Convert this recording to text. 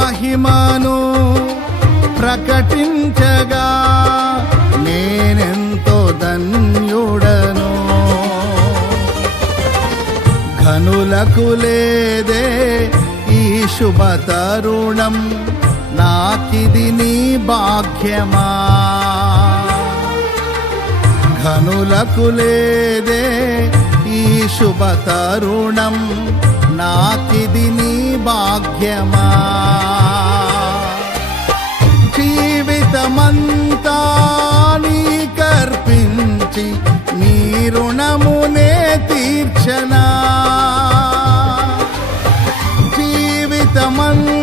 మహిమను ప్రకటించగా నేనెంతో ధన్యుడను. ఘనులకు లేదే ఈ శుభ తరుణం, నాకిది నీ భాగ్యమా. ఘనులకు లేదే ఈ శుభ తరుణం, నాకిది నీ భాగ్యమా. జీవితమంతా నీకర్పించి నీ రుణమునే తీర్చనా. జీవితమంతా